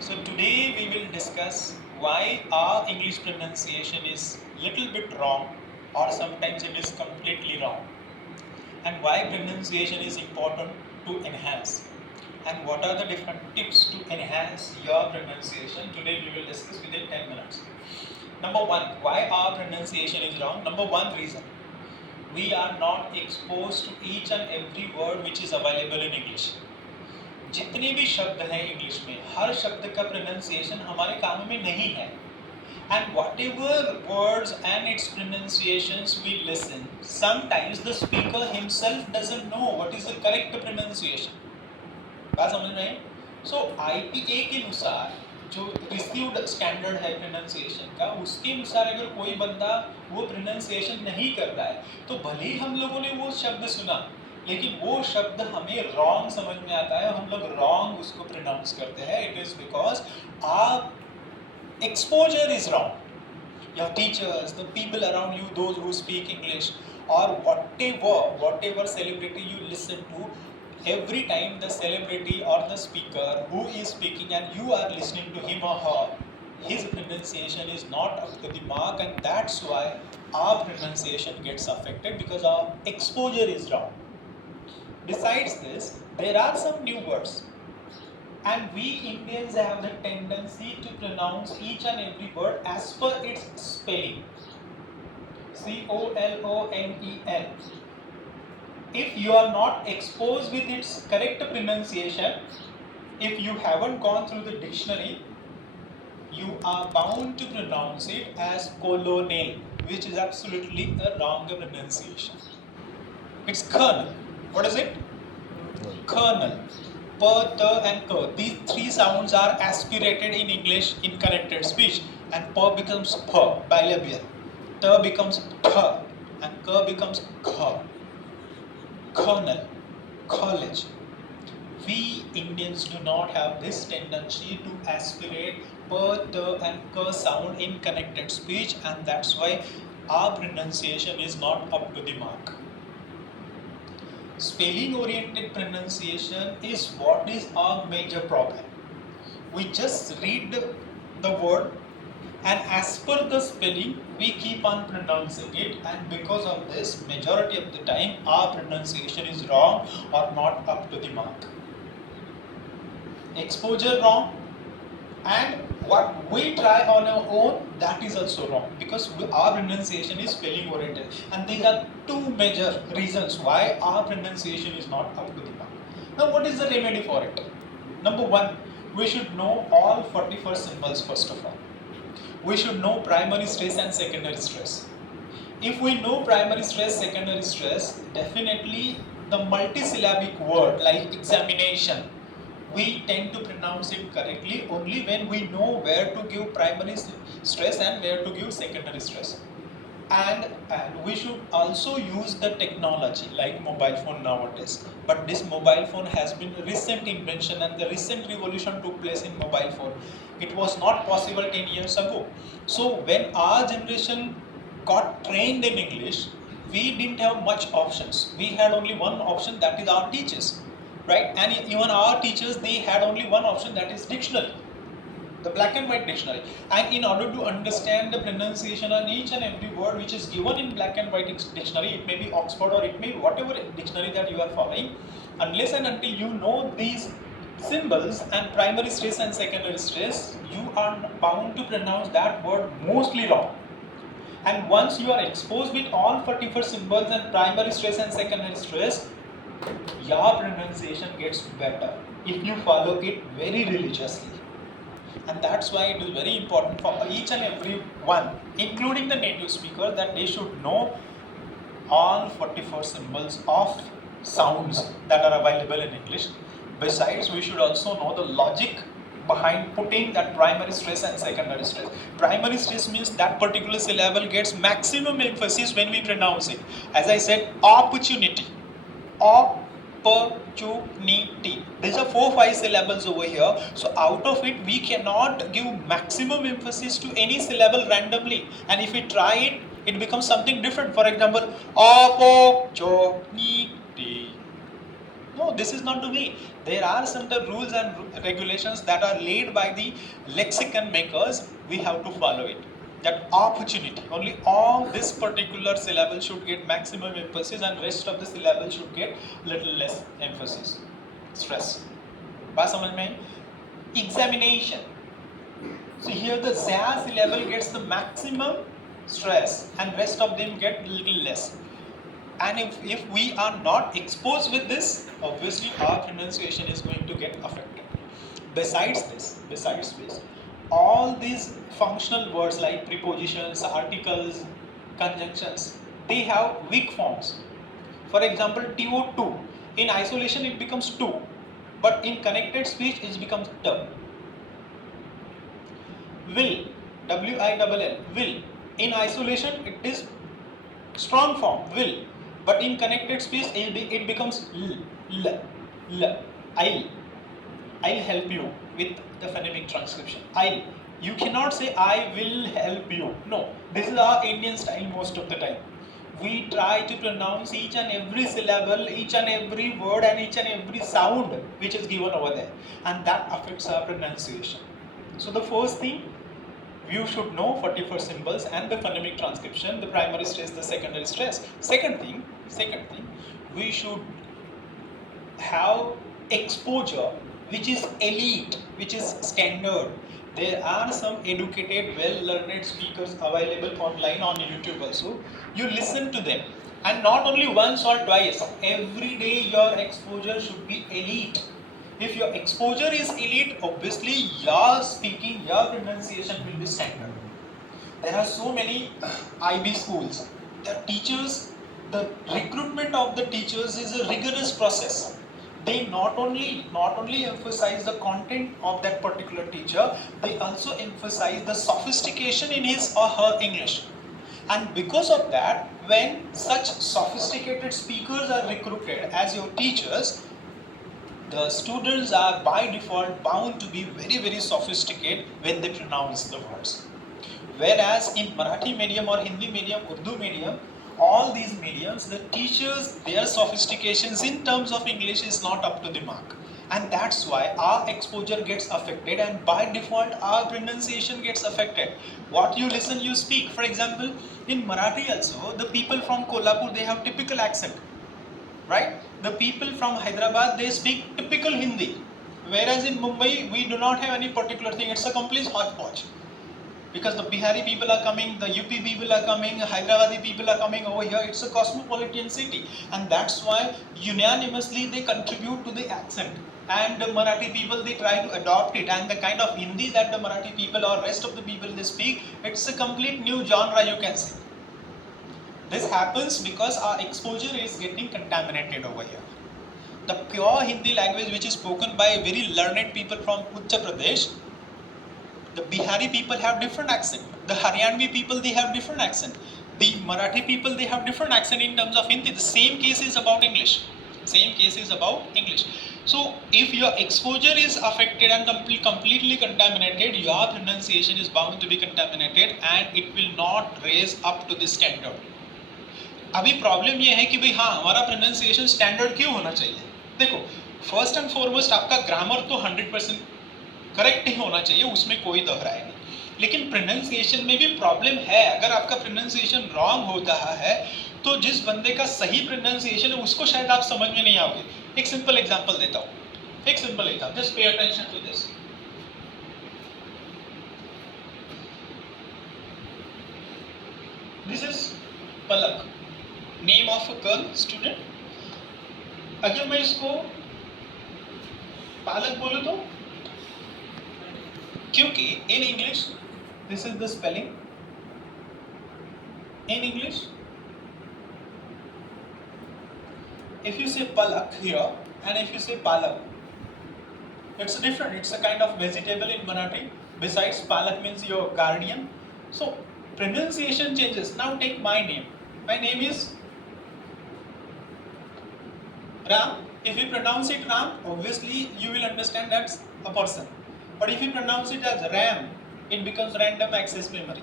So today we will discuss why our English pronunciation is little bit wrong or sometimes it is completely wrong, and why pronunciation is important to enhance, and what are the different tips to enhance your pronunciation. Today we will discuss within 10 minutes. Number one, why our pronunciation is wrong. Number one reason, we are not exposed to each and every word which is available in English. जितने भी शब्द हैं English में, हर शब्द का pronunciation हमारे कानों में नहीं है. And whatever words and its pronunciations we listen, sometimes the speaker himself doesn't know what is the correct pronunciation. बात समझ में आई? So IPA के अनुसार जो रिसीव्ड स्टैंडर्ड है प्रोनाउंसिएशन का, उसके अनुसार अगर कोई बंदा वो प्रोनाउंसिएशन नहीं कर रहा है, तो भले ही हम लोगों ने वो शब्द सुना, लेकिन वो शब्द हमें रॉन्ग समझ में आता है और हम लोग रॉन्ग उसको प्रोनाउंस करते हैं. It is because our exposure is wrong. Your teachers, the people around you, those who speak English, or whatever celebrity you listen to, every time the celebrity or the speaker who is speaking and you are listening to him or her, his pronunciation is not up to the mark, and that's why our pronunciation gets affected because our exposure is wrong. Besides this, there are some new words, and we Indians have the tendency to pronounce each and every word as per its spelling. Colonel. If you are not exposed with its correct pronunciation, if you haven't gone through the dictionary, you are bound to pronounce it as colonel, which is absolutely a wrong pronunciation. It's colonel. What is it? Colonel. P, T and K. These three sounds are aspirated in English in connected speech, and P becomes P, bilabial. T becomes Th, and K becomes Kh. Colonel, college. We Indians do not have this tendency to aspirate P, T and K sound in connected speech, and that's why our pronunciation is not up to the mark. Spelling oriented pronunciation is what is our major problem. We just read the word, and as per the spelling we keep on pronouncing it, and because of this majority of the time our pronunciation is wrong or not up to the mark. Exposure wrong, and what we try on our own, that is also wrong, because our pronunciation is spelling oriented, and these are two major reasons why our pronunciation is not up to the mark. Now what is the remedy for it? Number one, we should know all 44 symbols. First of all, we should know primary stress and secondary stress. If we know primary stress, secondary stress, definitely the multisyllabic word like examination, we tend to pronounce it correctly only when we know where to give primary stress and where to give secondary stress. And we should also use the technology like mobile phone nowadays. But this mobile phone has been a recent invention, and the recent revolution took place in mobile phone. It was not possible 10 years ago. So when our generation got trained in English, we didn't have much options. We had only one option, that is our teachers. Right? And even our teachers, they had only one option, that is dictionary, the black and white dictionary. And in order to understand the pronunciation on each and every word which is given in black and white dictionary, it may be Oxford or it may be whatever dictionary that you are following, unless and until you know these symbols and primary stress and secondary stress, you are bound to pronounce that word mostly wrong. And once you are exposed with all 44 symbols and primary stress and secondary stress, your pronunciation gets better if you follow it very religiously. And that's why it is very important for each and every one, including the native speaker, that they should know all 44 symbols of sounds that are available in English. Besides, we should also know the logic behind putting that primary stress and secondary stress. Primary stress means that particular syllable gets maximum emphasis when we pronounce it. As I said, opportunity. Opportunity. These are 4-5 syllables over here. So out of it, we cannot give maximum emphasis to any syllable randomly. And if we try it, it becomes something different. For example, opportunity. No, this is not the way. There are some the rules and regulations that are laid by the lexicon makers. We have to follow it. That opportunity. Only all this particular syllable should get maximum emphasis, and rest of the syllable should get little less emphasis. Stress. बात समझ में आई? Examination. So here the ZA syllable gets the maximum stress, and rest of them get little less. And if we are not exposed with this, obviously our pronunciation is going to get affected. Besides this, all these functional words like prepositions, articles, conjunctions, they have weak forms. For example, TO2, in isolation it becomes to, but in connected speech it becomes t. Will, W-I-L-L, will, in isolation it is strong form, will, but in connected speech it becomes l. I'll help you with the phonemic transcription. You cannot say I will help you. No, this is our Indian style most of the time. We try to pronounce each and every syllable, each and every word, and each and every sound which is given over there, and that affects our pronunciation. So the first thing, you should know 44 symbols and the phonemic transcription, the primary stress, the secondary stress. Second thing, we should have exposure which is elite, which is standard. There are some educated, well-learned speakers available online on YouTube also. You listen to them, and not only once or twice. Every day your exposure should be elite. If your exposure is elite, obviously your speaking, your pronunciation will be standard. There are so many IB schools. The teachers, the recruitment of the teachers is a rigorous process. They not only emphasize the content of that particular teacher, they also emphasize the sophistication in his or her English. And because of that, when such sophisticated speakers are recruited as your teachers, the students are by default bound to be very, very sophisticated when they pronounce the words. Whereas in Marathi medium or Hindi medium, Urdu medium, all these mediums, the teachers, their sophistications in terms of English is not up to the mark. And that's why our exposure gets affected, and by default our pronunciation gets affected. What you listen, you speak. For example, in Marathi also, the people from Kolhapur, they have typical accent, right? The people from Hyderabad, they speak typical Hindi. Whereas in Mumbai, we do not have any particular thing. It's a complete hodgepodge. Because the Bihari people are coming, the UP people are coming, Hyderabadi people are coming over here. It's a cosmopolitan city, and that's why unanimously they contribute to the accent. And the Marathi people, they try to adopt it, and the kind of Hindi that the Marathi people or rest of the people they speak, it's a complete new genre, you can say. This happens because our exposure is getting contaminated over here. The pure Hindi language, which is spoken by very learned people from Uttar Pradesh, the Bihari people have different accent. The Haryanvi people, they have different accent. The Marathi people, they have different accent in terms of Hindi. The same case is about English. So if your exposure is affected and completely contaminated, your pronunciation is bound to be contaminated, and it will not raise up to the standard. अभी problem ये है कि भाई हाँ, हमारा pronunciation standard क्यों होना चाहिए? देखो, फर्स्ट एंड फॉरमोस्ट आपका ग्रामर तो 100% करेक्ट ही होना चाहिए, उसमें कोई दोहराए नहीं. लेकिन प्रोनाउंसिएशन में भी प्रॉब्लम है. अगर आपका प्रोनाउंसिएशन रॉन्ग होता है तो जिस बंदे का सही प्रोनाउंसिएशन है उसको शायद आप समझ में नहीं आओगे. एक सिंपल एग्जांपल देता हूँ. Just pay attention to this. This is Palak, name of a girl student. अगर मैं इसको पालक बोलूँ तो, क्योंकि in English this is the spelling. In English, if you say palak here and if you say palak, it's different. It's a kind of vegetable in Marathi. Besides, palak means your guardian. So pronunciation changes. Now take my name. My name is Ram. If you pronounce it Ram, obviously you will understand that's a person. But if you pronounce it as RAM, it becomes random access memory.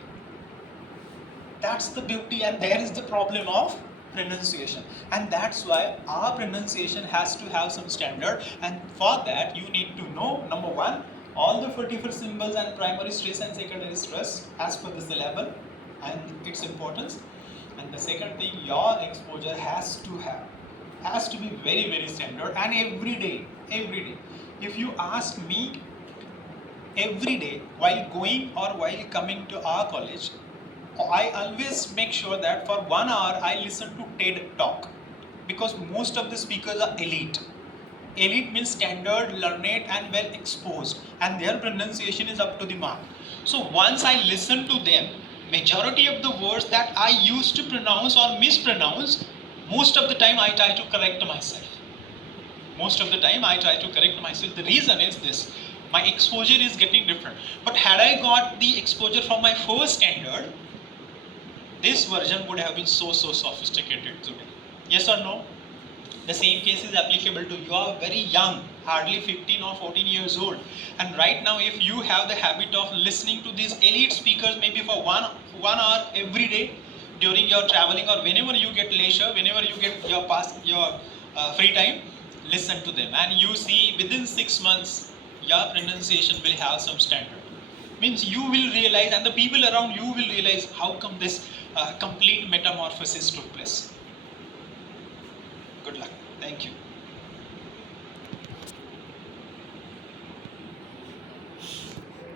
That's the beauty, and there is the problem of pronunciation, and that's why our pronunciation has to have some standard. And for that you need to know, number one, all the 44 symbols and primary stress and secondary stress as per the syllable and its importance. And the second thing, your exposure has to be very very standard, and every day. If you ask me, every day while going or while coming to our college, I always make sure that for 1 hour I listen to TED talk, because most of the speakers are elite. Elite means standard, learned, and well exposed, and their pronunciation is up to the mark. So once I listen to them, majority of the words that I used to pronounce or mispronounce, most of the time I try to correct myself. Most of the time I try to correct myself. The reason is this: my exposure is getting different. But had I got the exposure from my first standard, this version would have been so sophisticated today. Yes or no? The same case is applicable to you. Are very young, hardly 15 or 14 years old, and right now if you have the habit of listening to these elite speakers maybe for one hour every day during your traveling or whenever you get leisure, whenever you get your free time, listen to them, and you see within 6 months your pronunciation will have some standard. Means you will realize, and the people around you will realize, how come this complete metamorphosis took place. Good luck. Thank you.